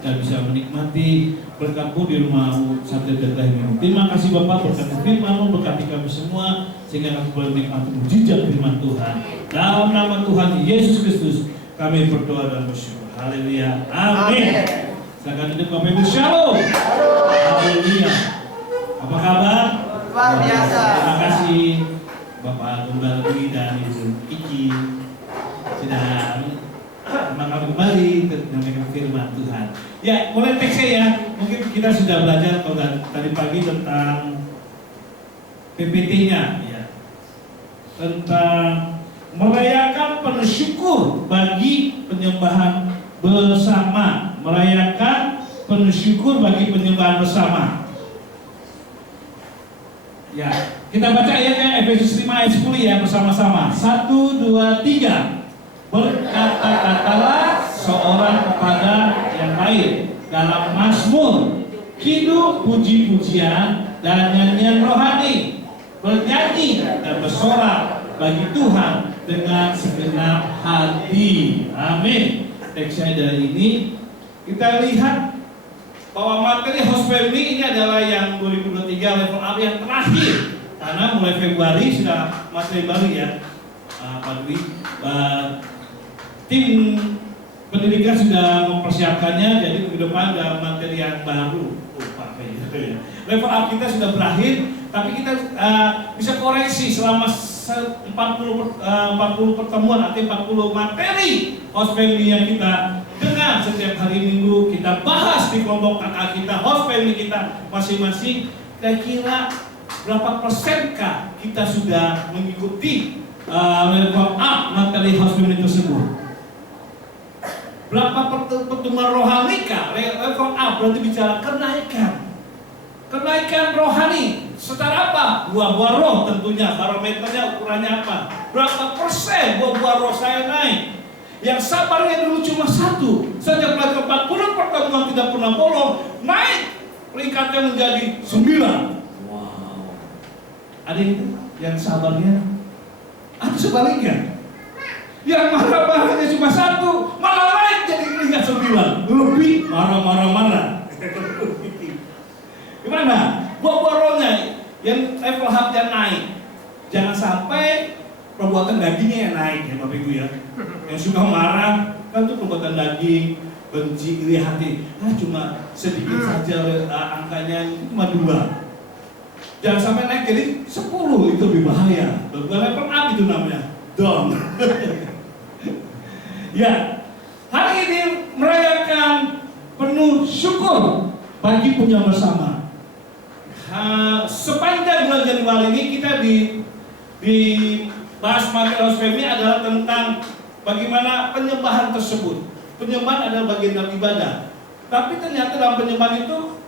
dan bisa menikmati berkat-Mu di rumah Sate Bethlehem ini. Terima kasih Bapak, berkati firman-Mu, berkati kami semua, sehingga kami boleh menikmati mujizat firman Tuhan. Dalam nama Tuhan Yesus Kristus kami berdoa dan bersyukur. Haleluya. Amin. Silakan duduk Bapak Ibu. Shalom. Haleluya. Apa kabar? Luar biasa. Terima kasih Bapak Gembala Dwi dan Ibu Iki sudah kami kembali menyampaikan firman Tuhan. Ya, mulai teksnya ya. Mungkin kita sudah belajar tadi pagi tentang PPT-nya ya. Tentang merayakan penuh syukur bagi penyembahan bersama. Merayakan penuh syukur bagi penyembahan bersama. Ya, kita baca ayatnya Efesus 5 ayat 10 ya bersama-sama. 1, 2, 3. Berkata-katalah seorang kepada yang lain dalam mazmur, kidung, puji-pujian dan nyanyian rohani, bernyanyi dan bersorak bagi Tuhan dengan segenap hati. Amin. Teksnya dari ini kita lihat bahwa materi host family ini adalah yang 2023 level up yang terakhir, karena mulai Februari sudah materi baru ya, Pak Dwi. Tim pendidikan sudah mempersiapkannya, jadi ke depan ada materi yang baru. Level up kita sudah berakhir, tapi kita bisa koreksi selama 40 pertemuan atau 40 materi host family yang kita dengar setiap hari Minggu, kita bahas di kelompok kakak kita, host family kita masing-masing. Kira-kira berapa persenkah kita sudah mengikuti level up materi host family tersebut? Berapa pertemuan rohanikah level up? Berarti bicara kenaikan rohani. Setara apa? Buah-buah roh tentunya, barometernya ukurannya apa? Berapa persen buah-buah roh saya naik? Yang sabarnya dulu cuma 1, sejak belajar 40 pertemuan tidak pernah bolong, naik peringkatnya menjadi 9. Wow. Ada yang sabarnya? Atau sebaliknya? Yang marah-marahnya cuma 1, malah naik jadi peringkat 9. Lebih marah-marah. Gimana? Buah-buah rohnya yang level up-nya naik. Jangan sampai perbuatan dagingnya yang naik ya Bapak Ibu ya. Yang suka marah kan itu perbuatan daging, benci, iri hati. Cuma sedikit saja angkanya cuma 2. Jangan sampai naik jadi 10, itu lebih bahaya. Bukan level up itu namanya. Down. Ya, hari ini merayakan penuh syukur bagi penyembahan bersama. Sepanjang bulan Januari ini kita di bahas materi host family adalah tentang bagaimana penyembahan tersebut. Penyembahan adalah bagian dari ibadah. Tapi ternyata dalam penyembahan itu,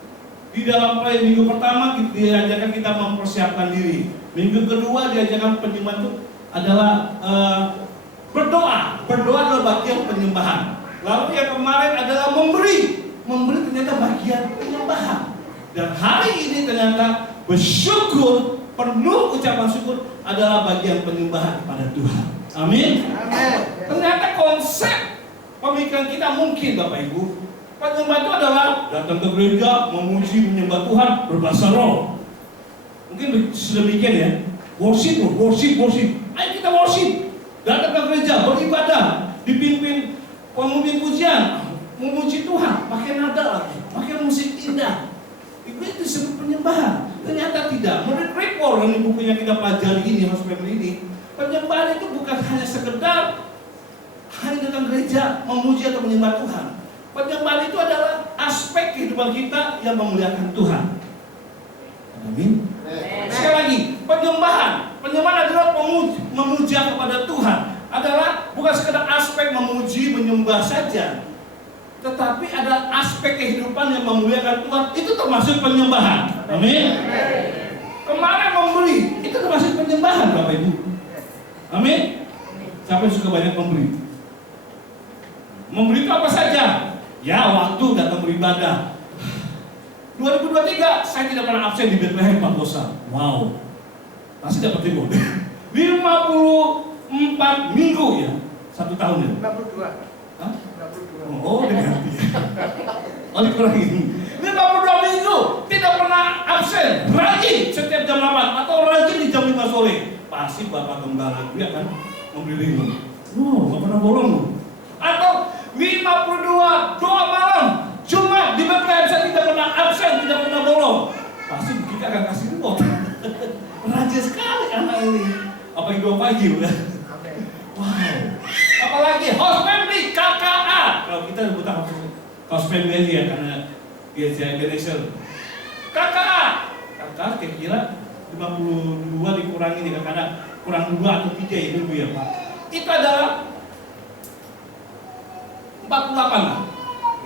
di dalam minggu pertama diajarkan kita mempersiapkan diri. Minggu kedua diajarkan penyembahan itu adalah berdoa. Berdoa adalah bagian penyembahan. Lalu yang kemarin adalah memberi. Memberi ternyata bagian penyembahan. Dan hari ini ternyata bersyukur, penuh ucapan syukur adalah bagian penyembahan kepada Tuhan. Amin. Amin. Ternyata konsep pemikiran kita mungkin Bapak Ibu, penyembah itu adalah datang ke gereja, memuji, menyembah Tuhan, berbahasa roh. Mungkin sedemikian ya. Worship. Ayo kita worship. Datang ke gereja, beribadah, dipimpin pemimpin pujian, memuji Tuhan, pakai nada lagi, pakai musik indah. Itu disebut penyembahan. Ternyata tidak. Menurut Report yang bukunya kita pelajari ini, host family ini, penyembahan itu bukan hanya sekedar hanya datang gereja, memuji atau menyembah Tuhan. Penyembahan itu adalah aspek kehidupan kita yang memuliakan Tuhan. Amin. Sekali lagi, penyembahan adalah memuja kepada Tuhan. Adalah bukan sekedar aspek memuji, menyembah saja, tetapi ada aspek kehidupan yang memuliakan Tuhan. Itu termasuk penyembahan. Amin. Kemarin memberi, itu termasuk penyembahan Bapak Ibu. Amin. Siapa yang suka banyak memberi? Memberi itu apa saja? Ya, waktu datang beribadah. 2023 saya tidak pernah absen di Bethlehem Pak Bosa. Wow. Pasti dapat reward. 54 minggu ya. 1 tahun ya. 52. Hah? Oh, diganti. Oh, dikurangin. 52 minggu tidak pernah absen, rajin setiap jam 8 atau rajin di jam 5 sore. Pasti Bapak Gembala dia kan memberi minum. Nggak pernah bolong. Atau 52 doa malam, cuma di Bethlehem saya tidak pernah absen, tidak pernah bolong. Pasti kita akan kasih reward. Rajin sekali anak ini. Apa yang doa pagi ya? Wow. Apalagi host family KKA. Kalau kita butuh host family ya karena dia Indonesia. KKA kira-kira 52 dikurangi nih karena kurang 2 atau 3 itu ya Pak. Itu adalah 48 lah.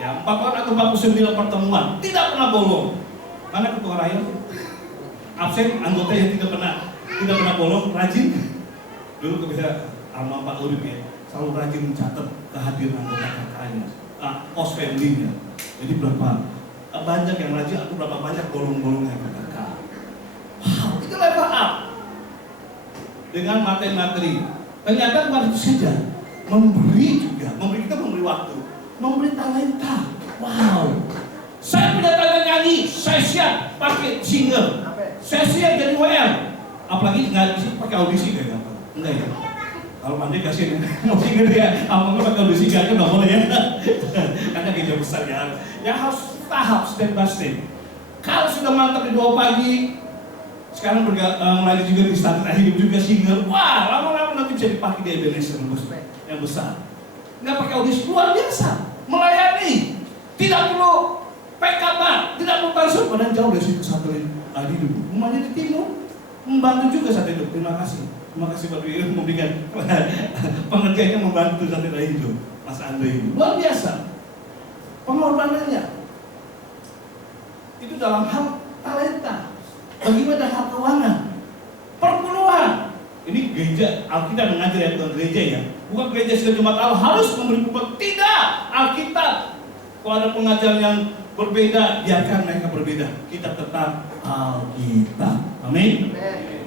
Ya, 48 atau 49 pertemuan. Tidak pernah bolong. Mana ketua rakyat? Absen anggota yang tidak pernah bolong, rajin. Dulu ketika sama Pak Urip ya, selalu rajin mencatat kehadiran anggota kakaknya, host family-nya. Jadi berapa banyak yang rajin atau berapa banyak bolong-bolongnya ke kakak. Wow, itu level up. Dengan materi-materi. Ternyata bukan itu saja, memberi juga, kita memberi waktu, memberi talenta. Wow, saya punya talenta nyanyi, saya siap pakai single, saya siap jadi WL. Apalagi nggak bisa pakai audisi kayak apa? Enggak ya. Kalau pandai kasih mau single dia, mau pakai audisi aja nggak boleh ya. Karena gereja besar ya. Ya harus tahap step by step. Kalau sudah mantap di 2 pagi. Sekarang melayani juga di standar hidup juga single. Wah, lama-lama nanti bisa dipakai di Ebenezer yang besar. Nggak pakai audisi, luar biasa. Melayani, tidak perlu PKB, tidak perlu transfer. Padahal jauh dari situ satelit hidup. Rumahnya di timur, membantu juga saat hidup. Terima kasih Pak Dwi memberikan pengertiannya membantu saat hidup. Mas Andre ini luar biasa. Pengorbanannya itu dalam hal talenta. Bagaimana hal keuangan, perpuluhan. Ini gereja Alkitab mengajar ya, bukan gereja ya. Bukan gereja sudah jemaat Allah harus memberi pupuk. Tidak, Alkitab. Kalau ada pengajaran yang berbeda, biarkan mereka berbeda. Kita tetap Alkitab. Amin.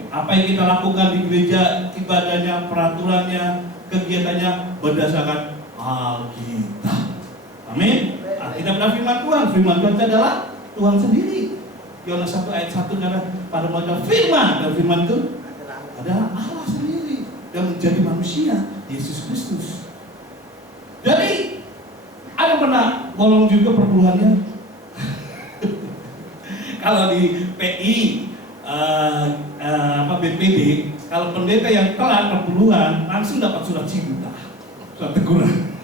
Apa yang kita lakukan di gereja, ibadahnya, peraturannya, kegiatannya berdasarkan Alkitab. Amin. Alkitab adalah firman Tuhan. Firman Tuhan adalah Tuhan sendiri. Yohanes 1 ayat 1 karena pada mula firman, dan firman itu adalah Allah sendiri yang menjadi manusia, Yesus Kristus. Jadi ada pernah bolong juga perpuluhannya. Kalau di PI BPD, kalau pendeta yang telat perpuluhan langsung dapat surat cinta, surat teguran.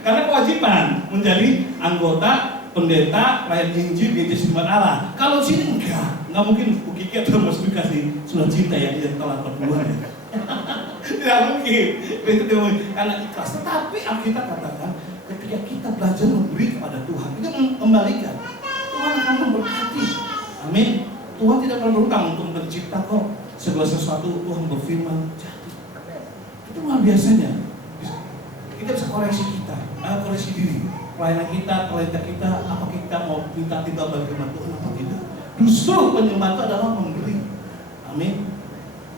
Karena kewajiban menjadi anggota pendeta pelayan Injil gereja Firman Allah. Kalau sini enggak mungkin Ukiki atau Mas Dwi kasih surat cinta yang telah perpuluhan. Tidak mungkin. Karena ikhlas. Tetapi Alkitab katakan ketika kita belajar memberi kepada Tuhan, kita membalikan. Tuhan akan memberkati. Amin. Tuhan tidak pernah berutang untuk mencipta kok. Segala sesuatu Tuhan berfirman jadi. Itu luar biasanya. Kita bisa koreksi koreksi diri. Pelayanan kita, talenta kita, apa kita mau minta tiba bagi Tuhan apa tidak? Justru penyembah itu adalah memberi. Amin.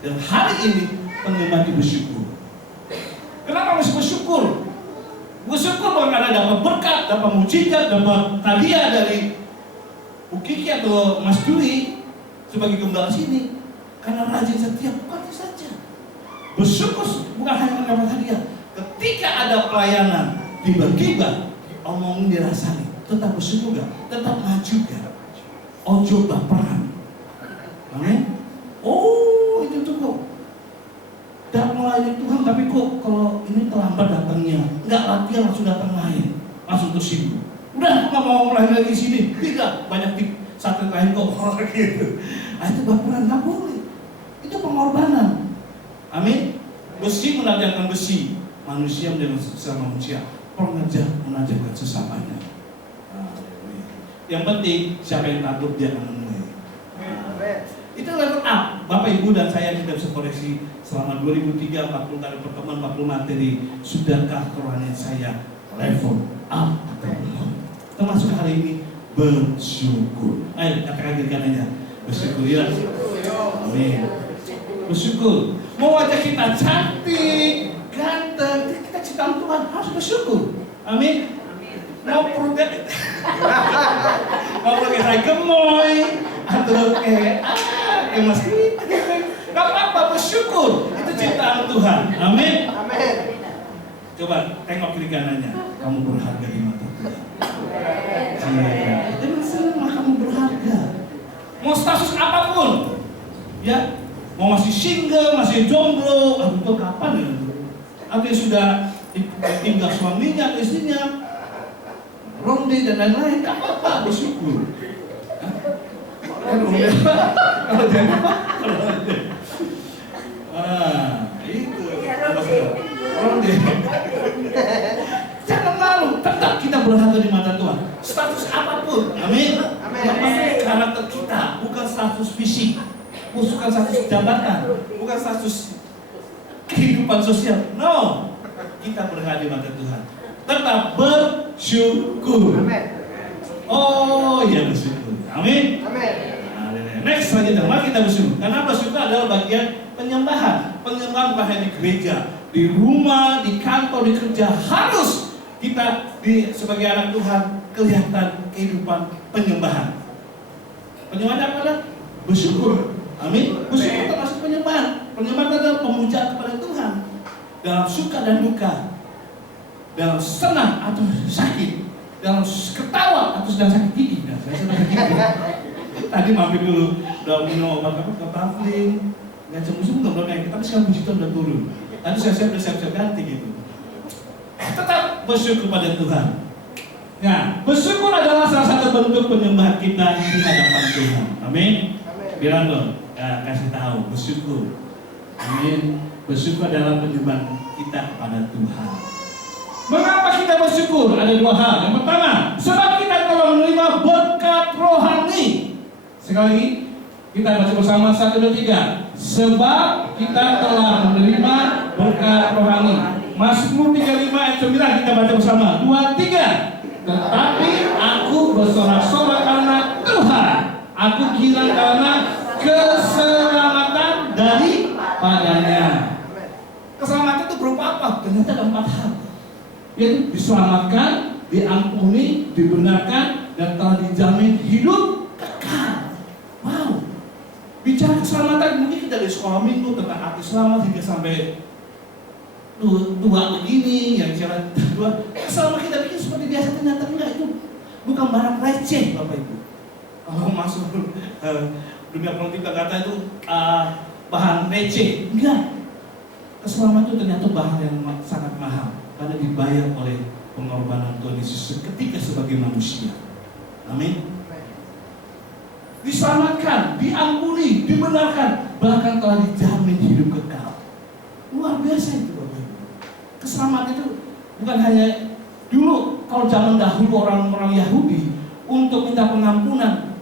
Dan hari ini penyembah itu bersyukur. Kenapa harus bersyukur? Bersyukur bukan karena dapat berkat, dapat mujizat, dapat hadiah dari Ukiki atau Mas Dwi sebagai gembala sini. Karena rajin setiap bukan itu saja. Bersyukur bukan hanya dapat hadiah. Ketika ada pelayanan, tiba-tiba omongin dirasani, tetap bersyukur gak? Tetap maju gak? Ojo baperan. Amin. Oh itu tuh kok tidak melayani Tuhan, tapi kok kalau ini terlambat datangnya, nggak latihan langsung datang lain, langsung tersinggung. Udah nggak mau melayani lagi sini, tidak banyak di satu lain kok gitu. Itu baperan, nggak boleh. Itu pengorbanan. Amin. Besi menajarkan besi, manusia menjadi sesama manusia. Pengajar menajarkan sesamanya. Yang penting siapa yang takut dia akan menemui. Itu level up. Bapak Ibu dan saya tidak bisa koreksi selama 2003 40 kali pertemuan 40 materi. Sudahkah kerohanian saya level up atau belum? Termasuk hari ini bersyukur. Ayo katakan aja bersyukur ya. Amin. Bersyukur. Mau wajah kita cantik, ganteng, ciptaan Tuhan, harus bersyukur. Amin. Mau perutnya mau pakai saya gemoy atau kayak mas gak apa-apa, bersyukur, itu ciptaan Tuhan. Amin. Amin. Coba tengok kiri kanannya, kamu berharga di mata Tuhan. Dengan semua kamu berharga. Mau status apapun, ya, mau masih single, masih jomblo, atau kapan ya? Atau yang sudah tinggal suaminya, istrinya, ronde dan lain-lain, gak apa-apa, bersyukur. Kalau jangan apa? Itu ronde. Jangan malu, tetap kita berharga di mata Tuhan. Status apapun, amin. Karakter kita, bukan status fisik, bukan status jabatan, bukan status kehidupan sosial. No, kita berharga di mata Tuhan. Tetap bersyukur. Oh ya, bersyukur. Amin. Next selanjutnya, mari kita bersyukur. Karena bersyukur adalah bagian penyembahan. Penyembahan bukan hanya di gereja, di rumah, di kantor, di kerja, harus kita sebagai anak Tuhan kelihatan kehidupan penyembahan. Penyembahan apa adalah bersyukur. Amin. Bersyukur termasuk penyembahan. Penyembahan adalah pemujaan kepada Tuhan dalam suka dan duka, dalam senang atau sakit, dalam ketawa atau sedang sakit gigi. Nah, saya sedang sakit gigi. Tadi mampir dulu, udah minum obat apa, Kepaflin, nggak sembuh belum naik, tapi sekarang puji Tuhan udah turun. Tadi saya udah siap-siap ganti gitu. Tetap bersyukur pada Tuhan. Nah, bersyukur adalah salah satu bentuk penyembahan kita di hadapan Tuhan. Amin. Bilang dong, kasih tahu bersyukur. Amin. Bersyukur adalah penyembahan kita kepada Tuhan. Mengapa kita bersyukur? Ada dua hal. Yang pertama, sebab kita telah menerima berkat rohani. Sekali lagi, kita baca bersama 1, 2, 3. Sebab kita telah menerima berkat rohani. Mazmur 35 ayat 9 kita baca bersama. 2, 3. Tetapi aku bersorak-sorak karena Tuhan. Aku girang karena keselamatan daripadanya. Keselamatan itu berupa apa? Ternyata ada 4 hal. Yaitu diselamatkan, diampuni, dibenarkan, dan telah dijamin hidup kekal. Wow. Bicara keselamatan, mungkin kita dari sekolah minggu tentang arti selamat hingga sampai tua begini, yang cara tua. Selama kita bikin seperti biasa, ternyata enggak, itu bukan barang receh, Bapak Ibu. Kalau masuk dunia politik kata itu bahan receh, enggak. Keselamatan itu ternyata bahan yang sangat mahal karena dibayar oleh pengorbanan Tuhan Yesus ketika sebagai manusia. Amin. Diselamatkan, diampuni, dibenarkan, bahkan telah dijamin hidup kekal. Luar biasa itu, Bapak Ibu. Keselamatan itu bukan hanya dulu, kalau zaman dahulu orang-orang Yahudi untuk minta pengampunan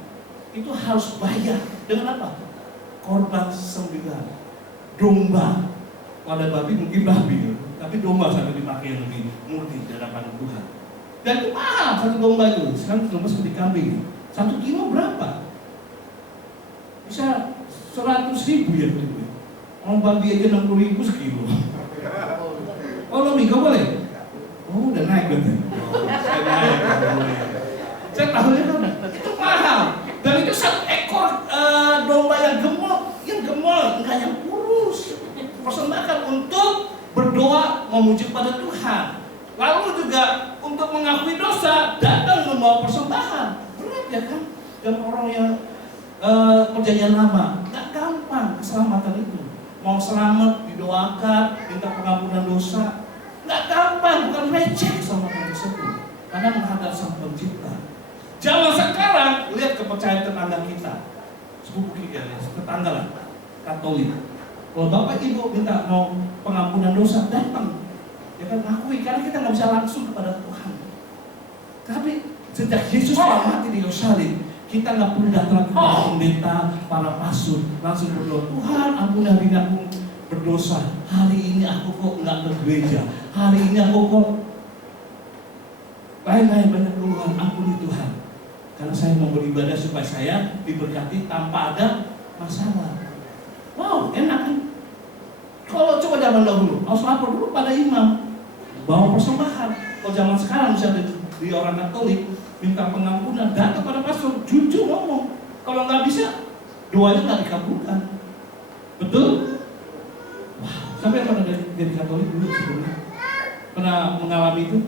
itu harus bayar dengan apa? Korban 9 domba. Pada babi mungkin babi, tapi domba sampai dipakai yang lebih murni di hadapan Tuhan. Dan itu mahal satu domba itu. Sekarang domba seperti kambing. 1 kilo berapa? Bisa 100.000 ya, orang babi aja 60.000 sekilo. Oh, lebih gak boleh? Oh, udah naik berarti. Saya naik. Saya tahunya kan itu mahal. Dan itu 1 ekor domba yang gemol, enggak yang kurus. Persembahkan untuk berdoa memuji pada Tuhan. Lalu juga untuk mengakui dosa datang membawa persembahan. Berat ya kan? Dan orang yang perjanjian lama nggak gampang keselamatan itu. Mau selamat didoakan, minta pengampunan dosa, nggak gampang, bukan receh keselamatan tersebut. Karena menghadap Sang Pencipta. Zaman sekarang lihat kepercayaan tetangga kita, sepupu kita, tetangga lah, Katolik. Kalau Bapak Ibu minta mau pengampunan dosa, datang, ya kan, akui, karena kita nggak bisa langsung kepada Tuhan. Tapi sejak Yesus mati di Yerusalem, kita nggak perlu datang kepada pendeta, para pastor, langsung berdoa, Tuhan ampuni hari ini aku berdosa, hari ini aku kok nggak ke gereja, hari ini aku kok lain-lain banyak keluhan, ampuni Tuhan, karena saya mau beribadah supaya saya diberkati tanpa ada masalah. Wow, enak kan? Kalau coba zaman dahulu, harus lapor dulu pada imam. bawa persembahan. Kalau zaman sekarang misalnya di orang Katolik minta pengampunan, datang pada pastor, jujur ngomong. Kalau nggak bisa, doanya nggak dikabulkan. Betul? Wah, sampai pernah dari Katolik dulu sebelumnya pernah mengalami itu.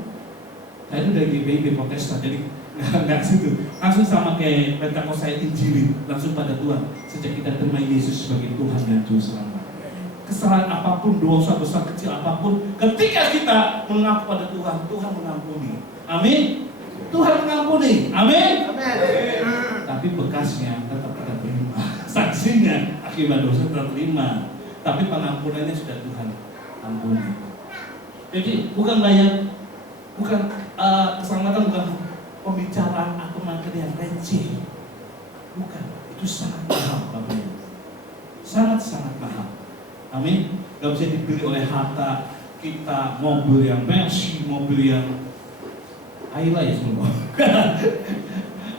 Saya itu dari GPI Protestan, jadi nggak situ. Langsung sama kayak Pentakosta Injili, langsung pada Tuhan. Sejak kita terima Yesus sebagai Tuhan dan Juru Selamat. Kesalahan apapun, dosa besar kecil apapun, ketika kita mengaku pada Tuhan, Tuhan mengampuni. Amin. Tuhan mengampuni. Amin. Tapi bekasnya tetap kita terima. Saksinya akibat dosa terima. Tapi pengampunannya sudah Tuhan ampuni. Jadi bukan keselamatan bukan pembicaraan atau materi yang receh. Bukan. Itu sangat mahal, Bapak Ibu. Sangat-sangat mahal. Amin. Gak bisa dibeli oleh harta kita, mobil yang Mercy, mobil yang Ayla ya semua.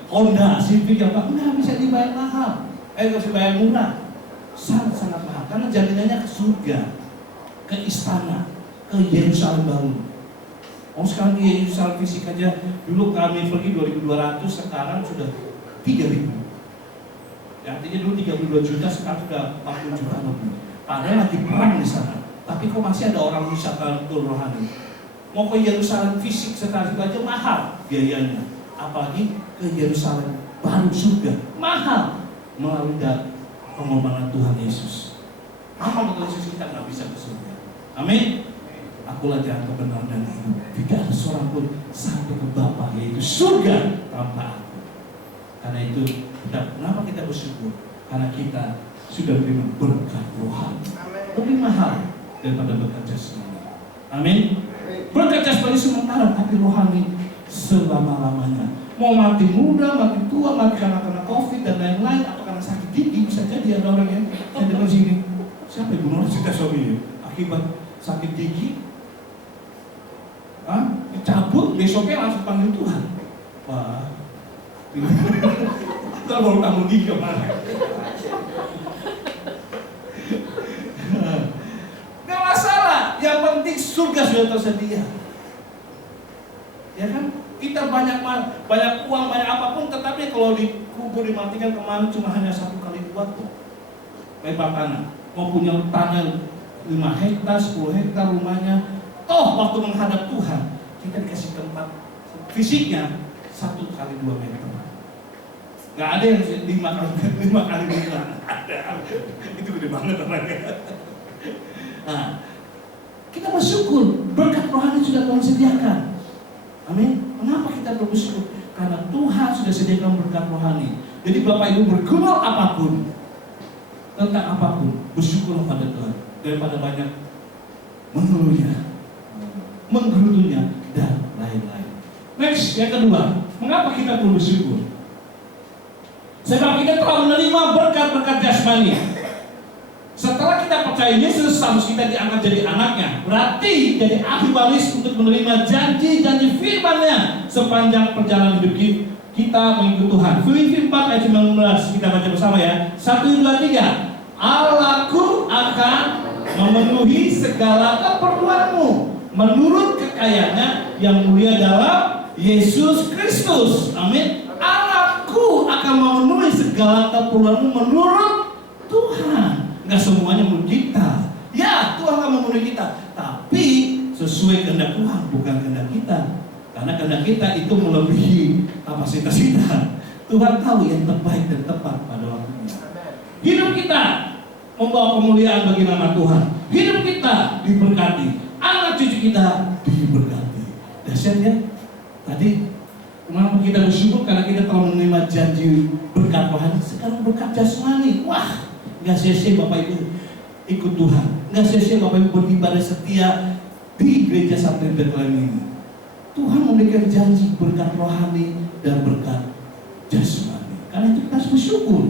Honda, Civic yang nggak bisa dibayar mahal. Nggak bisa dibayar murah. Sangat-sangat mahal. Karena jaminannya ke surga, ke istana, ke Yerusalem baru. Sekarang di Yerusalem fisik aja, dulu kami pergi 2.200, sekarang sudah 3.000. Ya, artinya dulu 32 juta, sekarang sudah 40 juta lebih. Padahal lagi perang di sana. Tapi kok masih ada orang wisata rohani. Mau ke Yerusalem fisik setelah itu aja mahal biayanya. Apalagi ke Yerusalem baru surga, mahal melalui pengorbanan Tuhan Yesus. Apa Tuhan Yesus kita nggak bisa ke surga. Amin. Akulah jalan kebenaran dan hidup. Tidak ada seorang pun sampai ke Bapa, yaitu surga, tanpa aku. Karena itu, kenapa kita bersyukur? Karena kita sudah menerima berkat rohani. Lebih mahal daripada berkat jasmani. Amin. Berkat jasmani sementara, tapi rohani selama-lamanya. Mau mati muda, mati tua, mati karena COVID dan lain-lain, atau karena sakit gigi, bisa jadi ada orang yang dengar sini. Siapa yang bunuh cerita suaminya? Akibat sakit gigi, cabut, besoknya langsung panggil Tuhan. Wah, kita baru tamu gigi kemana? Gak masalah, yang penting surga sudah tersedia. Ya kan? Kita banyak uang, banyak apapun, tetapi kalau dikubur dimatikan kemarin cuma hanya 1 kali 2 tuh. Lebar tanah. Mau punya tanah 5 hektar, 10 hektar rumahnya. Toh waktu menghadap Tuhan, kita dikasih tempat fisiknya 1 kali 2 meter. Gak ada yang 5 kali 5. Ada. Itu gede banget orangnya. Nah, kita bersyukur berkat rohani sudah Tuhan sediakan. Amin. Kenapa kita bersyukur? Karena Tuhan sudah sediakan berkat rohani. Jadi Bapak Ibu bergumul apapun, tentang apapun, bersyukur pada Tuhan daripada banyak menggerutunya dan lain-lain. Next, yang kedua, mengapa kita perlu bersyukur? Sebab kita telah menerima berkat-berkat jasmani. Setelah kita percaya Yesus, seharusnya kita diangkat jadi anaknya. Berarti jadi ahli waris untuk menerima janji-janji firman-Nya sepanjang perjalanan hidup kita mengikut Tuhan. Filipi 4 ayat 19, kita baca bersama ya. 1, 2, 3. Allahku akan memenuhi segala keperluanmu menurut kekayaannya yang mulia dalam Yesus Kristus. Amin. Allahku akan memenuhi segala keperluanmu menurut Tuhan. Nggak semuanya menurut kita. Ya, Tuhan akan memenuhi kita, tapi sesuai kehendak Tuhan, bukan kehendak kita. Karena kehendak kita itu melebihi kapasitas kita. Tuhan tahu yang terbaik dan tepat pada waktunya. Hidup kita membawa kemuliaan bagi nama Tuhan. Hidup kita diberkati. Anak cucu kita diberkati. Dahsyat ya. Tadi kenapa kita bersyukur? Karena kita telah menerima janji berkat rohani. Sekarang berkat jasmani. Wah, nggak sia-sia Bapak Ibu ikut Tuhan. Nggak sia-sia Bapak Ibu beribadah setia di gereja Santri Betlehem ini. Tuhan memberikan janji berkat rohani dan berkat jasmani. Karena itu kita harus bersyukur.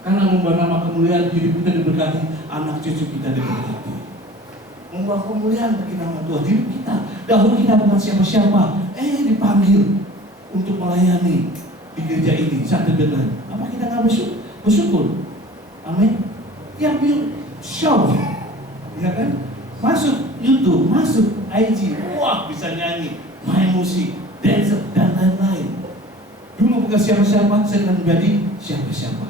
Karena membawa nama kemuliaan, hidup kita diberkati, anak cucu kita diberkati. Membawa kemuliaan bagi nama Tuhan, hidup kita. Dahulu kita bukan siapa-siapa, dipanggil untuk melayani di gereja ini, Santri Betlehem. Apa kita nggak bersyukur? Amin. Tiap show, ya kan? Masuk YouTube, masuk IG, wah bisa nyanyi, main musik, dancer dan lain-lain. Dulu bukan siapa-siapa, sekarang menjadi siapa-siapa.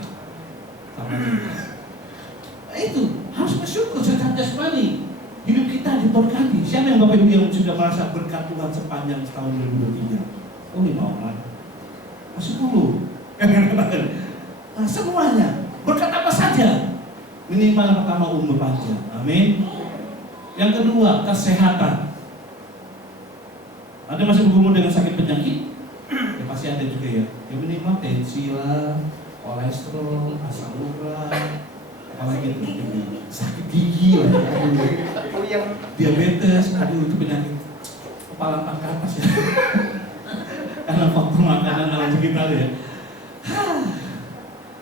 Nah itu harus bersyukur secara jasmani. Hidup kita diberkati. Siapa yang Bapak Ibu yang sudah merasa berkat Tuhan sepanjang tahun 2023? Oh 5 orang. Masih 10. Nah semuanya berkat apa saja? Minimal pertama umur panjang. Amin. Yang kedua kesehatan. Ada masih bergumul dengan sakit penyakit? Ya pasti ada juga ya. Ya minimal tensi lah, kolesterol, asam urat, apalagi itu sakit gigi lah, diabetes, aduh itu penyakit kepala empat ke atas ya. Karena faktor makanan alam sekitar ya.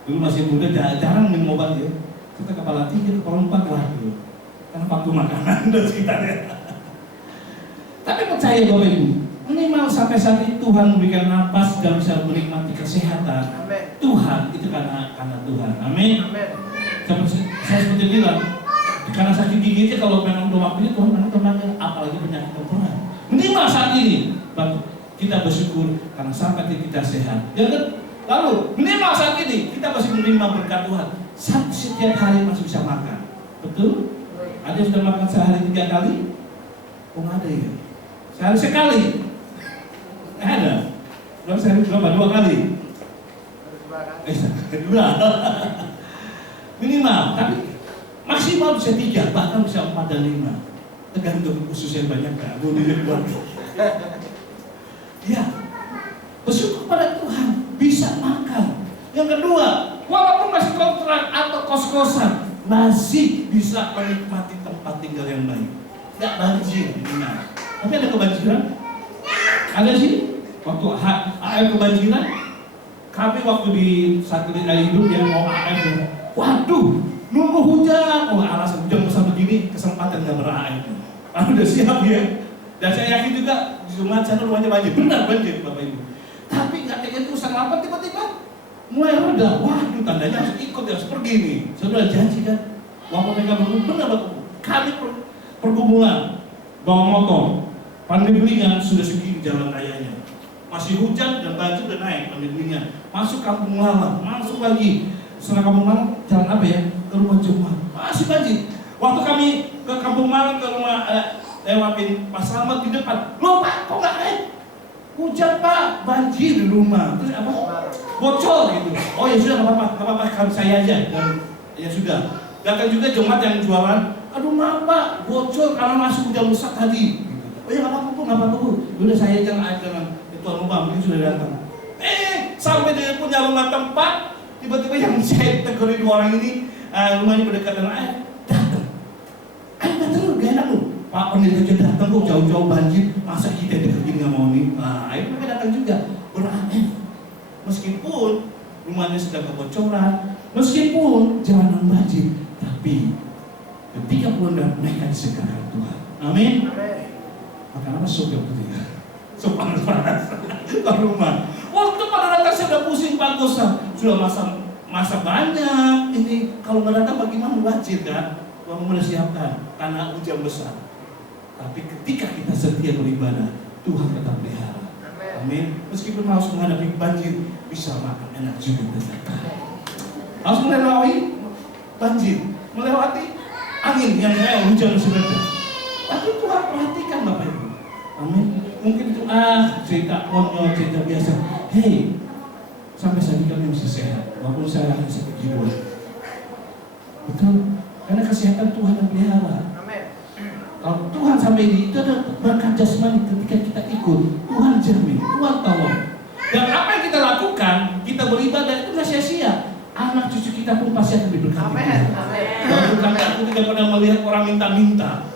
Dulu masih muda jarang minum obat ya. Kita kepala 3, kepala 4 lah dulu. Karena faktor makanan dan sekitarnya. Tapi percaya Bapak Ibu, minimal sampai saat ini Tuhan memberikan napas dan bisa menikmati kesehatan. Amen. Tuhan itu karena Tuhan. Amin. Saya seperti bilang, karena sakit gigi itu kalau memang udah waktunya Tuhan memang tenangnya, apalagi penyakit berat. Minimal saat ini kita bersyukur karena sampai kita sehat. Ya kan? Lalu minimal saat ini kita masih menerima berkat Tuhan. Setiap hari masih bisa makan. Betul? Ada yang sudah makan sehari 3 kali? Oh nggak ada ya? Sehari sekali? Nggak ada. Belum sehari berapa? 2 kali? 2. Minimal, tapi maksimal bisa 3, bahkan bisa 4 dan 5. Tergantung usus yang banyak nggak? Boleh dibuat. Ya, bersyukur pada Tuhan bisa makan. Yang kedua, walaupun masih kontrak atau kos-kosan, masih bisa menikmati tempat tinggal yang baik. Nggak banjir, benar. Tapi ada kebanjiran? Ada sih. Waktu AF kebanjiran, kami waktu di satelit air hidup yang mau AF, waduh, nunggu hujan. Oh alasan hujan besar begini, kesempatan nggak ber-AF. Udah siap ya. Dan saya yakin juga di rumah sana rumahnya banjir. Benar banjir Bapak Ibu. Tapi nggak kayak itu usaha apa tiba-tiba mulai reda. Waduh, tandanya harus ikut, harus pergi nih. Saya udah janji kan. Waktu mereka bergumul, benar Bapak. Kami pergumulan bawa motor, Pandeglingan sudah segini jalan rayanya. Masih hujan dan banjir udah naik Pandeglingan. Masuk Kampung Malang, masuk lagi. Setelah Kampung Malang, jalan apa ya? Ke rumah Jemaat. Masih banjir. Waktu kami ke Kampung Malang, ke rumah lewatin Pak Slamet di depan. Loh Pak, kok nggak naik? Hujan Pak, banjir di rumah. Terus apa? Bocor gitu. Oh ya sudah, nggak apa-apa, kami saya aja. Dan ya sudah. Datang juga jemaat yang jualan. Aduh maaf Pak, bocor karena masuk hujan besar tadi. Oh ya nggak apa-apa Bu. Udah saya jangan tuan rumah mungkin sudah datang. Sampai dia punya rumah tempat, tiba-tiba yang saya tegur 2 orang ini, rumahnya berdekatan air, datang. Ayo datang lu, gak enak lu. Pak pendeta aja datang kok jauh-jauh banjir, masa kita dekat gini nggak mau nih? Ayo mereka datang juga, beraneh. Meskipun rumahnya sedang kebocoran, meskipun jalanan banjir, tapi ketika pulang mereka disegarkan Tuhan. Amin. Makan apa sup ya putih? Sup panas-panas. Ke rumah. Waktu pada datang saya udah pusing Pak Gosa. Sudah masa banyak. Ini kalau nggak datang bagaimana banjir kan? Tuhan mulai siapkan karena hujan besar. Tapi ketika kita setia beribadah, Tuhan tetap pelihara. Amin. Meskipun harus menghadapi banjir, bisa makan enak juga ternyata. Harus melewati banjir, melewati angin yang hujan sebentar. Tapi Tuhan perhatikan Bapak Ibu. Amin. Mungkin itu cerita konyol, cerita biasa. Hei, sampai saat ini kami masih sehat. Walaupun saya hanya sakit jiwa. Betul. Karena kesehatan Tuhan yang pelihara. Amin. Kalau Tuhan sampai ini itu ada berkat jasmani ketika kita ikut. Tuhan jamin, Tuhan tolong. Dan apa yang kita lakukan, kita beribadah itu nggak sia-sia. Anak cucu kita pun pasti akan diberkati. Amin. Bahkan aku tidak pernah melihat orang minta-minta.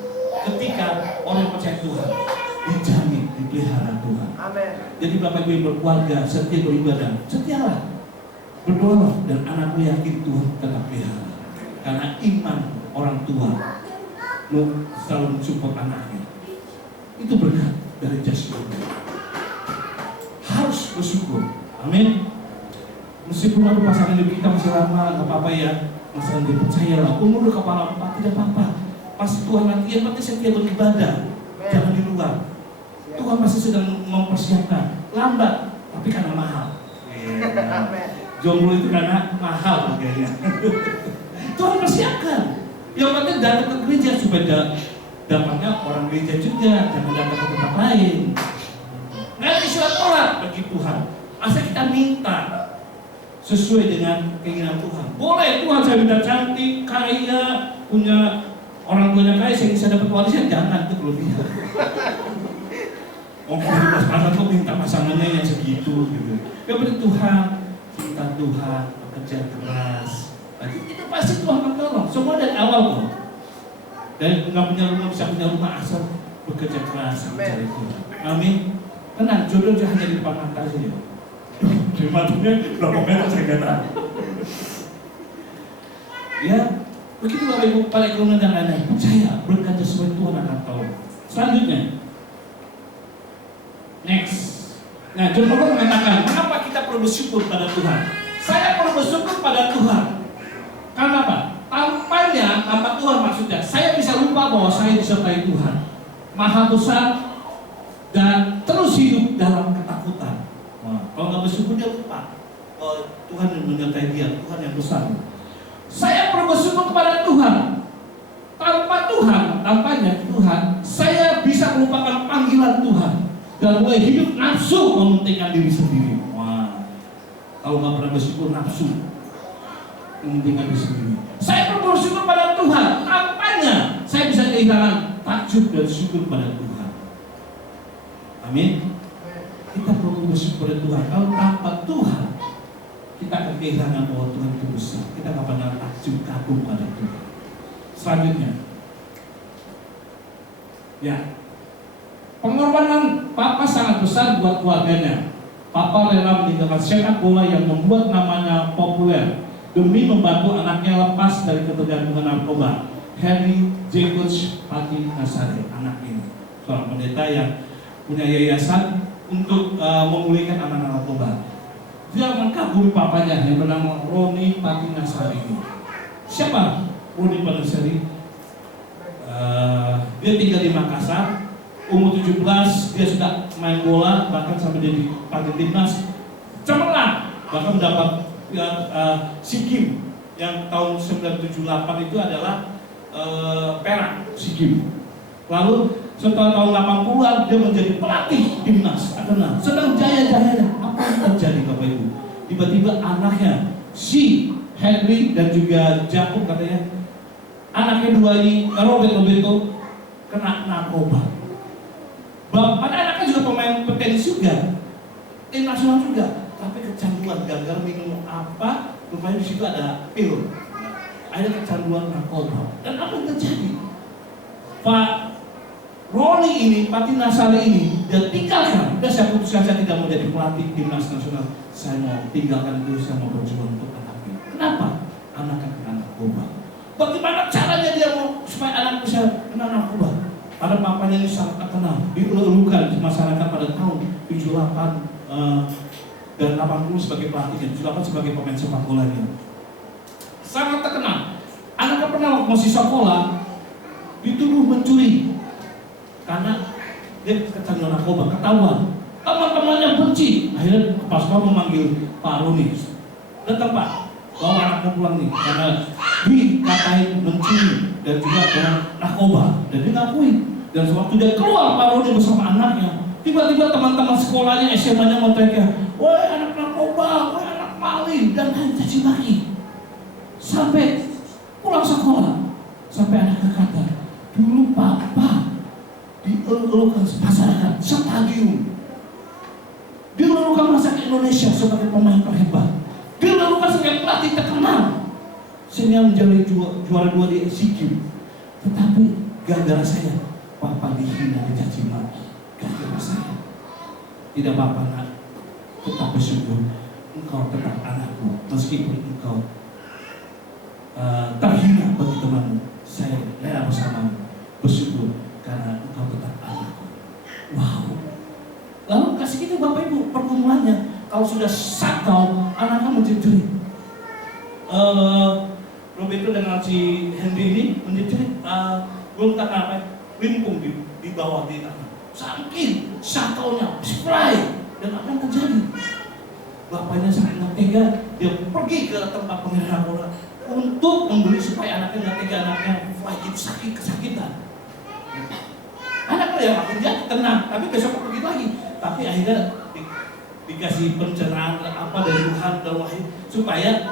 Ketika orang percaya Tuhan, dijamin, dipelihara Tuhan. Amin. Jadi Bapak Ibu yang berkeluarga, setia beribadah, setialah, berdoa dan anakmu yakin Tuhan tetap pelihara. Karena iman orang tua selalu mensupport anaknya. Itu berkat dari jasmani. Harus bersyukur. Amin. Meskipun aku pasangan hidup kita masih lama, nggak apa-apa ya. Masalah dipercayalah. Umur kepala 4 tidak apa-apa. masih Tuhan nanti, yang penting setia beribadah, jangan di luar. Tuhan masih sedang mempersiapkan, lambat, tapi karena mahal. Jomblo itu karena mahal kayaknya. Tuhan persiapkan. Yang penting datang ke gereja supaya dapatnya orang gereja juga, jangan datang ke tempat lain. Nggak ada istilah tolak bagi Tuhan. Asal kita minta sesuai dengan keinginan Tuhan. Boleh Tuhan saya minta cantik, kaya, punya orang tuanya kaya, saya bisa dapat warisan, jangan, itu kelebihan. Pas pasangan kok minta pasangannya yang segitu gitu. Yang penting Tuhan, cinta Tuhan, bekerja keras. Itu pasti Tuhan akan tolong. Semua dari awal kok. Dan nggak punya rumah bisa punya rumah asal bekerja keras mencari Tuhan. Amin. Tenang, jodoh hanya di depan mata saja. Matanya berapa meter saya nggak tahu. Ya, begitu Bapak Ibu, para ekonomi dan lain-lain. Percaya berkat sesuai Tuhan akan tolong. Selanjutnya, next. Nah, John Paul mengatakan, mengapa kita perlu bersyukur pada Tuhan? Saya perlu bersyukur pada Tuhan. Karena apa? Tanpa Tuhan maksudnya, saya bisa lupa bahwa saya disertai Tuhan. Maha besar dan terus hidup dalam ketakutan. Kalau nggak bersyukur dia lupa. Tuhan yang menyertai dia, Tuhan yang besar. Saya perlu bersyukur kepada Tuhan. Tampaknya Tuhan, saya bisa melupakan panggilan Tuhan dan mulai hidup nafsu mementingkan diri sendiri. Wah, kalau nggak pernah bersyukur nafsu mementingkan diri sendiri. Saya perlu bersyukur pada Tuhan. Tampaknya saya bisa kehilangan takjub dan syukur pada Tuhan. Amin. Kita perlu bersyukur pada Tuhan. Kalau tanpa Tuhan, kita akan kehilangan bahwa Tuhan itu besar. Kita akan pernah takjub kagum pada Tuhan. Selanjutnya, ya, pengorbanan Papa sangat besar buat keluarganya. Papa rela meninggalkan sepak bola yang membuat namanya populer demi membantu anaknya lepas dari ketergantungan narkoba. Henry Jacobs Pati Nasari, anak ini, seorang pendeta yang punya yayasan untuk memulihkan anak-anak narkoba. Dia mengagumi papanya yang bernama Roni Pati Nasari ini. Siapa Roni Pati Nasari? Dia tinggal di Makassar. Umur 17 dia sudah main bola, bahkan sampai dia dipanggil timnas. Cemerlang, bahkan mendapat SEA Games yang tahun 1978 itu adalah perak SEA Games. Lalu setelah tahun 80-an dia menjadi pelatih timnas. Sedang jaya-jayanya. Apa yang terjadi Bapak Ibu? Tiba-tiba anaknya si Henry dan juga Jacob katanya, anaknya dua ini Roberto kena narkoba. Pada anaknya juga pemain petenis juga, tim nasional juga, tapi kecanduan gara-gara minum apa? Rupanya di situ ada pil. Ada kecanduan narkoba. Dan apa yang terjadi? Pak Roni ini, Pati Nasari ini, dia tinggalkan. Dia saya putuskan saya tidak mau jadi pelatih timnas nasional. Saya mau tinggalkan itu, saya mau berjuang untuk anaknya. Kenapa? Anaknya kena narkoba. Bagaimana caranya dia mau supaya anak bisa kena narkoba? Pada papanya ini sangat terkenal, dielulukan di masyarakat pada tahun 78 dan 80 sebagai pelatihnya, 78 sebagai pemain sepak bolanya. Sangat terkenal. Anaknya pernah masih sekolah dituduh mencuri karena dia kecanduan narkoba, ketahuan. Teman-temannya benci. Akhirnya kepala sekolah memanggil Pak Roni. Datang Pak, bawa anakmu pulang nih karena dikatain mencuri dan juga dengan narkoba. Dan dia ngakui. Dan sewaktu dia keluar Pak Roni bersama anaknya, tiba-tiba teman-teman sekolahnya SMA-nya menteriak, "Woi anak narkoba, woi anak maling," dan lain caci maki. Sampai pulang sekolah, sampai anaknya kata, "Dulu Papa dielulukan masyarakat stadium, dielulukan masyarakat Indonesia sebagai pemain terhebat, dielulukan sebagai pelatih terkenal, sehingga menjadi juara 2 di SEA Games. Tetapi gara-gara saya, Papa dihina, dicaci maki, gara-gara saya. Tidak apa-apa nak, tetap bersyukur. Engkau tetap anakku, meskipun engkau terhina bagi temanmu. Saya rela bersamamu, bersyukur karena engkau tetap anakku." Wow. Lalu kasih kita Bapak Ibu pergumulannya. Kalau sudah sakau, anaknya menjerit. Roberto dengan si Henry ini menjerit, belum tanah apa, limpung di bawah di tanah. Saking sakaunya, spray. Dan apa yang terjadi? Bapaknya sangat nggak tega, dia pergi ke tempat pengiriman bola untuk membeli supaya anaknya nggak tega, anaknya wajib sakit kesakitan. Anaknya ya makin jadi tenang, tapi besok pergi lagi. Tapi akhirnya dikasih pencerahan apa dari Tuhan dan wahyu supaya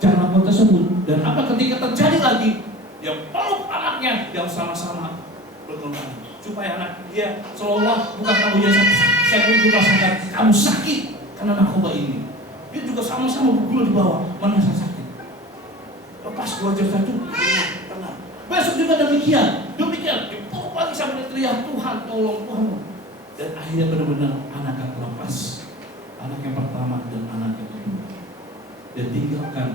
jangan lakukan tersebut. Dan apa ketika terjadi lagi, dia peluk anaknya yang sama-sama berkorban supaya anak dia seolah bukan kamu yang sakit, saya pun juga sadar kamu sakit karena narkoba ini. Dia juga sama-sama bergula di bawah, merasa sakit. Lepas 2 jam satu, tenang. Besok juga demikian, dipeluk lagi sampai teriak Tuhan tolong Tuhan. Dan akhirnya benar-benar anak yang terlepas, anak yang pertama dan anak yang kedua. Dan tinggalkan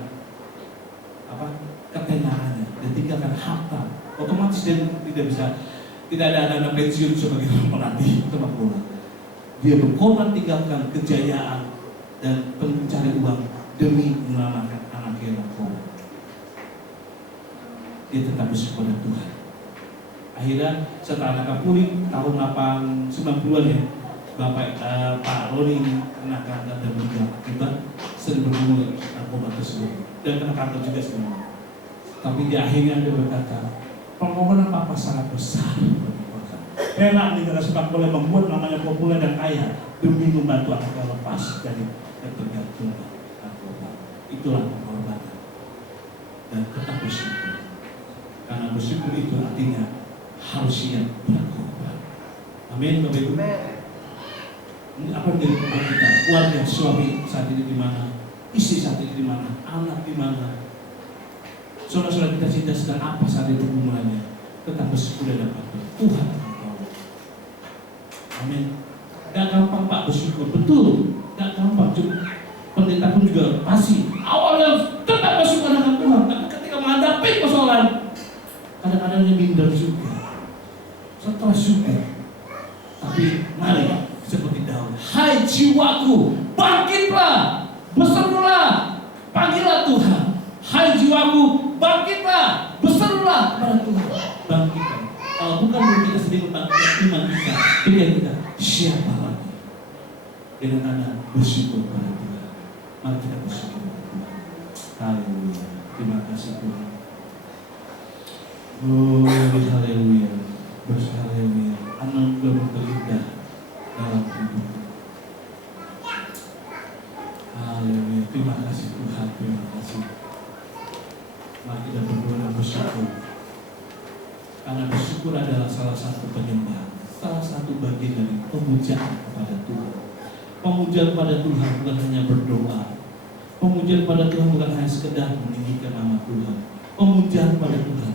ketenarannya, dan tinggalkan harta. Otomatis dia tidak ada dana pensiun sebagai pelatih sepak bola. Dia berkorban tinggalkan kejayaan dan pencari uang demi menyelamatkan anaknya narkoba. Dia tetap bersyukur pada Tuhan. Akhirnya setelah anaknya pulih tahun 90-an ya, Pak Roni kena kanker dan meninggal akibat sering bergumul narkoba tersebut dan kena kanker juga sebenarnya. Tapi di akhirnya dia berkata, pengorbanan Papa sangat besar. Enak negara sepak bola membuat namanya populer dan kaya demi membantu anaknya lepas dari ketergantungan narkoba. Itulah pengorbanan dan tetap bersyukur. Karena bersyukur itu artinya harus siap berkorban. Amin, Bapak Ibu. Ini apa yang jadi korban kita? Keluarga, suami saat ini di mana? Istri saat ini di mana? Anak di mana? Saudara-saudara kita cinta sedang apa saat itu hubungannya? Tetap bersyukur dan dapat Tuhan. Amin. Gak gampang Pak bersyukur, betul. Gak gampang. Pendeta pun juga pasti awalnya tetap bersyukur dengan Tuhan, tapi ketika menghadapi persoalan, kadang-kadang dia minder juga. Setelah syukur, tapi mari seperti Daud, hai jiwaku, bangkitlah, berserulah, panggillah Tuhan. Hai jiwaku, bangkitlah, berserulah kepada Tuhan. Bangkitkan. Kalau bukan kita sedih membangkitkan iman kita, pilihan kita siapa lagi? Dengan Anda bersyukur kepada Tuhan. Mari kita bersyukur kepada Tuhan. Haleluya. Terima kasih Tuhan. Oh, haleluya. Berhaleluya. Anugerah berindah dalam hidup. Haleluya. Terima kasih Tuhan. Terima kasih. Mari kita berdoa dan bersyukur. Karena bersyukur adalah salah satu penyembahan, salah satu bagian dari pemujaan kepada Tuhan. Pemujaan kepada Tuhan bukan hanya berdoa. Pemujaan kepada Tuhan bukan hanya sekedar meninggikan nama Tuhan. Pemujaan kepada Tuhan,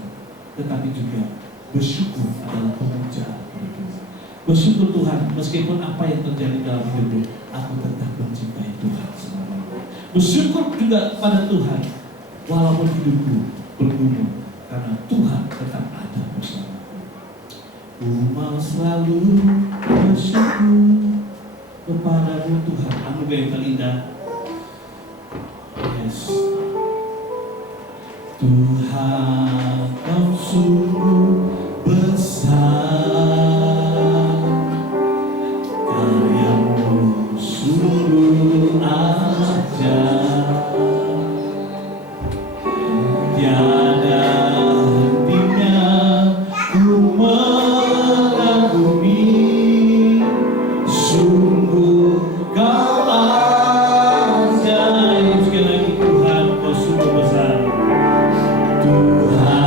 tetapi juga bersyukur adalah pemujaan kepada Tuhan. Bersyukur Tuhan, meskipun apa yang terjadi dalam hidupku, aku tetap mencintai Tuhan selamanya. Bersyukur juga pada Tuhan, walaupun hidupku bergumul, karena Tuhan tetap ada bersamaku. Ku mau selalu bersyukur kepadamu Tuhan. Anugerah yang terindah. Yes. Tuhan kau sungguh besar, karyamu sungguh ajaib. Tiada hentinya ku mengagumi, sungguh kau ajaib. Sekali lagi Tuhan kau sungguh besar. Tuhan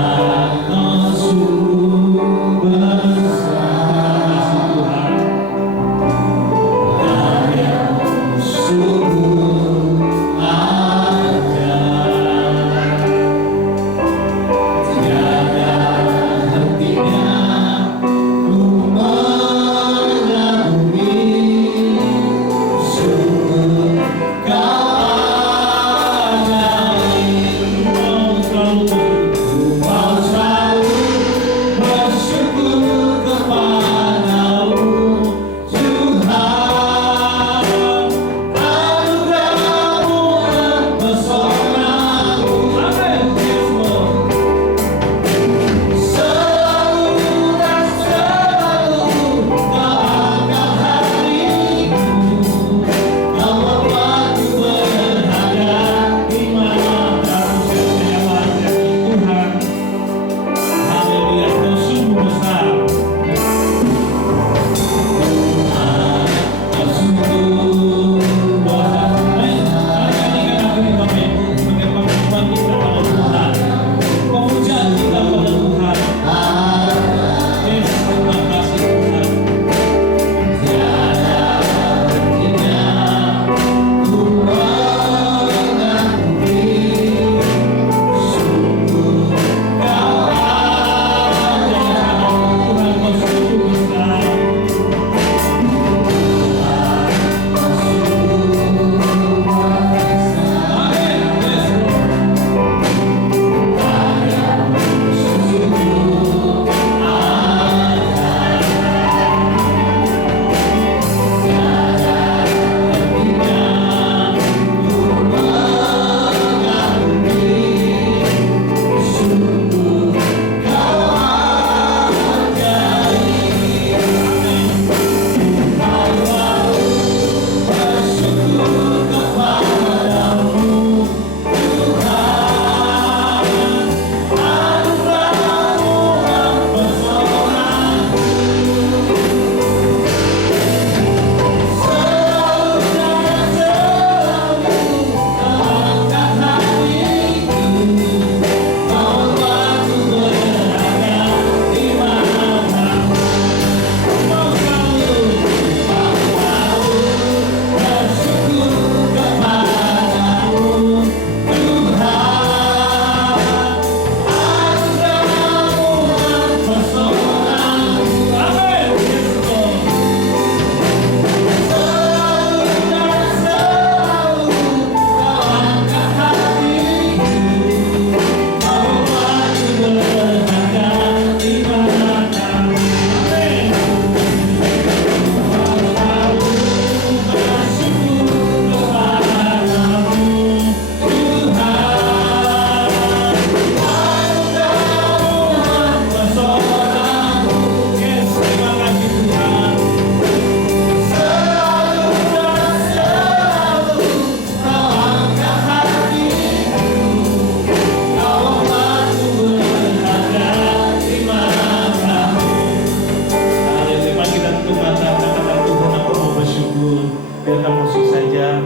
biarkan musik saja.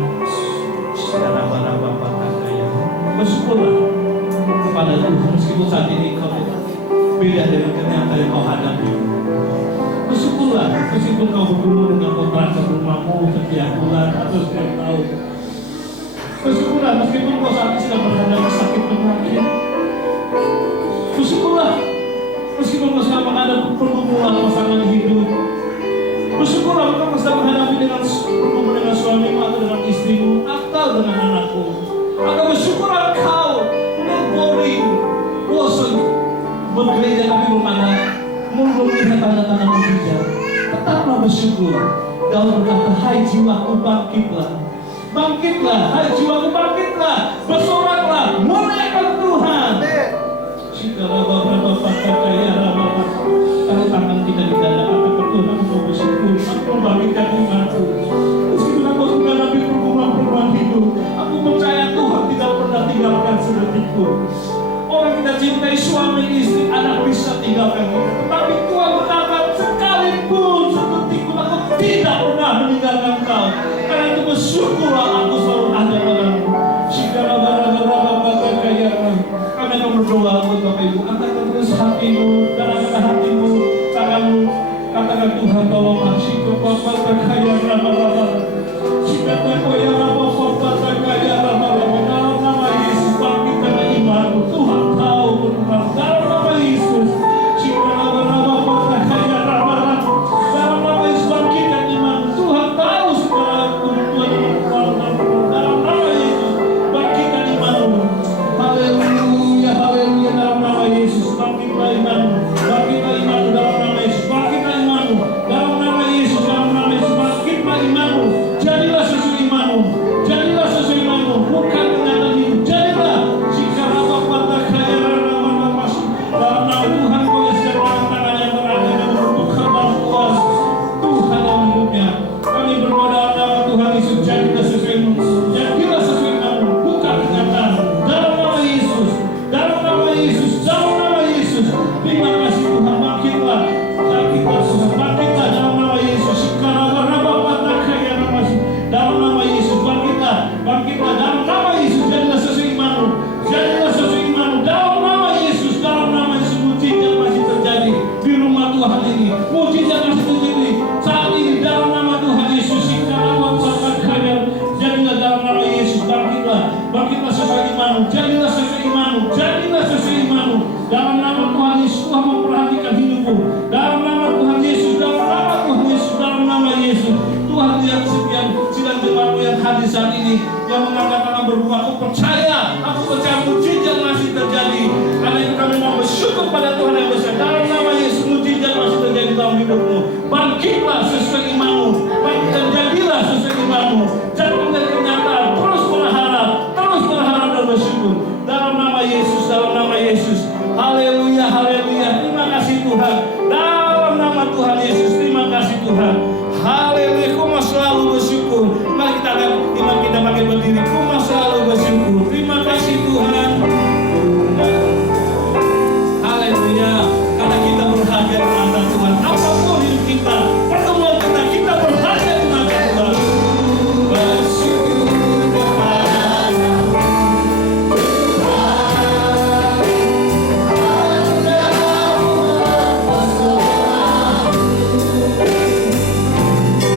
Raba-raba patah. Bersyukurlah kepada Tuhan meskipun saat ini kau beda dengan kenyataan yang kau hadapi. Bersyukurlah meskipun kau bergumul dengan kontraktor rumahmu setiap bulan atau setiap tahun. Bersyukurlah meskipun kau saat ini sedang menghadapi sakit penyakit. Bersyukurlah meskipun kau sedang menghadapi pergumulan pasangan hidup. Bersyukurlah kau sedang menghadapi pergumulan dengan suamimu atau dengan istrimu atau dengan anakmu. Maka bersyukurlah kau boring, bosan bergereja tapi belum melihat tanda-tanda mujizat. Tetaplah bersyukur. Daud berkata, hai jiwaku bangkitlah. Bangkitlah, hai jiwaku bangkitlah. Bersoraklah, muliakan Tuhan. Taruh tangan kita di dada, katakan Tuhan, aku mau bersyukur. Aku membangkitkan imanku. Meskipun aku menghadapi pergumulan hidup, aku percaya Tuhan tidak pernah tinggalkan sedetikku. Orang kita cintai suami, istri, anak bisa tinggalkan kita, tetapi Tuhan berkata, sekalipun sedetik pun aku tidak pernah meninggalkan kau. Karena itu bersyukurlah aku selalu ada padamu. Kami akan berdoa buat Bapak Ibu. Angkatkan terus hatimu, dan angkatkan hatimu, tanganmu. Katakan Tuhan tolonglah. Shikapapa terkaya raba-raba. Shikapapa ya raba-raba terkaya raba-raba. Dalam nama Yesus bangkitkan imanmu. Tuhan tahu benar. Dalam nama Yesus. Shikapapa terkaya raba-raba. Dalam nama Yesus bangkitkan imanmu. Tuhan tahu segala kebutuhan dan kekuatan. Dalam nama Yesus bangkitkan imanmu. Haleluya, haleluya. Dalam nama Yesus bangkitlah imanmu. Bangkitlah imanmu dalam nama Yesus. Bangkitlah imanmu dalam nama Yesus. Dalam nama Yesus bangkitlah imanmu. Jadilah sesuai imanmu. Jadilah sesuai imanmu. Bukan kenyataan hidup. Jadilah sikarapa patah kaya rama masuk. Dalam nama Tuhan kau yang sedang mengangkat tangan yang berada dan membutuhkan bantuan. Tuhan dalam hidupnya. Kami berdoa dalam nama Tuhan Yesus. Jadilah sesuai imanmu. Jadilah sesuai imanmu. Bukan kenyataan. Dalam nama Yesus. Dalam nama Yesus. Dalam nama Yesus. Terima kasih Tuhan. Bangkitlah. Bangkitlah Tuhan. Bangkitlah dalam nama Yesus. Sikarapa patah kaya rama masuk. Dalam nama Yesus. Bangkitlah. Bangkitlah dalam nama Yesus. Jadilah sesuai imanmu. Jadilah sesuai imanmu. Dalam nama Yesus. Dalam nama Yesus. Mujizat masih terjadi di rumah Tuhan ini. Mujizat masih terjadi saat ini dalam nama Tuhan Yesus. Sikarapa patah kaya. Jadilah dalam nama Yesus. Bangkitlah. Bangkitlah sesuai imanmu. Jadilah sesuai imanmu. Jadilah sesuai imanmu. Dalam nama Tuhan Yesus. Tuhan memperhatikan hidupmu. Dalam nama Tuhan Yesus. Dalam nama Tuhan Yesus. Dalam nama Yesus. Tuhan lihat setiap sidang jemaatmu yang hadir saat ini, yang mengangkat tangan berdoa. Aku percaya mujizat masih terjadi. Karena itu kami mau bersyukur pada Tuhan yang besar. Dalam nama Yesus mujizat masih terjadi dalam hidupmu. Bangkitlah sesuai imanmu. Bangkitlah, jadilah sesuai imanmu. Jangan menjadi kenyataan. Terus berharap dan bersyukur. Dalam nama Yesus. Dalam nama Yesus. Haleluya, haleluya. Terima kasih Tuhan. Dalam nama Tuhan Yesus. Terima kasih Tuhan. Haleluya.